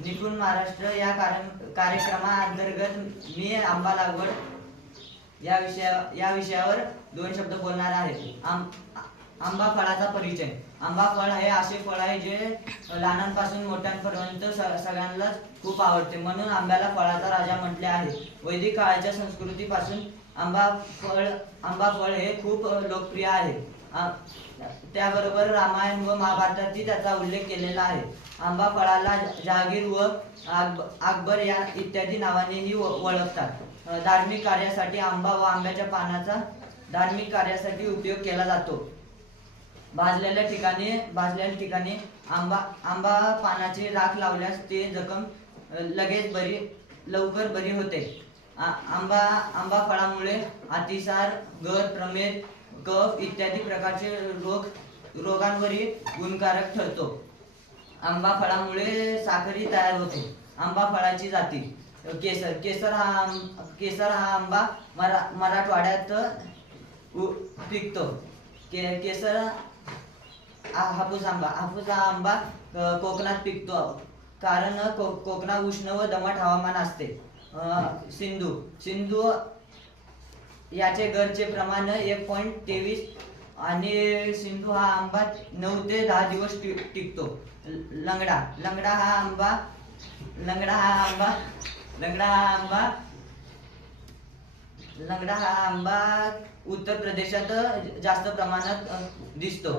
निपुण महाराष्ट्र या कार्यक्रमाअंतर्गत मी आंबा लागवड या विषयावर 2 शब्द बोलणार आहे। आंबा फळाचा परिचय। आंबा फळ हे असे फळ आहे जे लहानांपासून मोठ्यांपर्यंत सगळ्यांनाच खूप आवडते, म्हणून आंब्याला फळाचा राजा म्हटले आहे। वैदिक काळाच्या संस्कृतीपासून आंबा फळ हे खूप लोकप्रिय आहे। त्याबरोबर रामायण व महाभारतातही त्याचा उल्लेख केलेला आहे। आंबा फळाला जहागीर व अकबर या इत्यादी नावानेही ओळखतात। धार्मिक कार्यासाठी आंबा व आंब्याच्या पानाचा धार्मिक कार्यासाठी उपयोग केला जातो। भाजलेल्या ठिकाणी आंबा पानाची राख लावल्यास ते जखम लवकर बरी होते। आंबा फळामुळे अतिसार, गर, प्रमेह, कफ इत्यादी प्रकारचे रोगांवरही गुणकारक ठरतो। आंबा फळामुळे साखरही तयार होते। आंबा फळाची जाती। केसर हा आंबा मराठवाड्यात पिकतो। केसर हापूस हा आंबा कोकणात पिकतो, कारण कोकणात उष्ण व दमट हवामान असते। सिंधू याचे गरचे प्रमाण 1.23 आणि सिंधू हा आंबा 9 ते 10 दिवस टिकतो। लंगडा हा आंबा उत्तर प्रदेशात जास्त प्रमाणात दिसतो।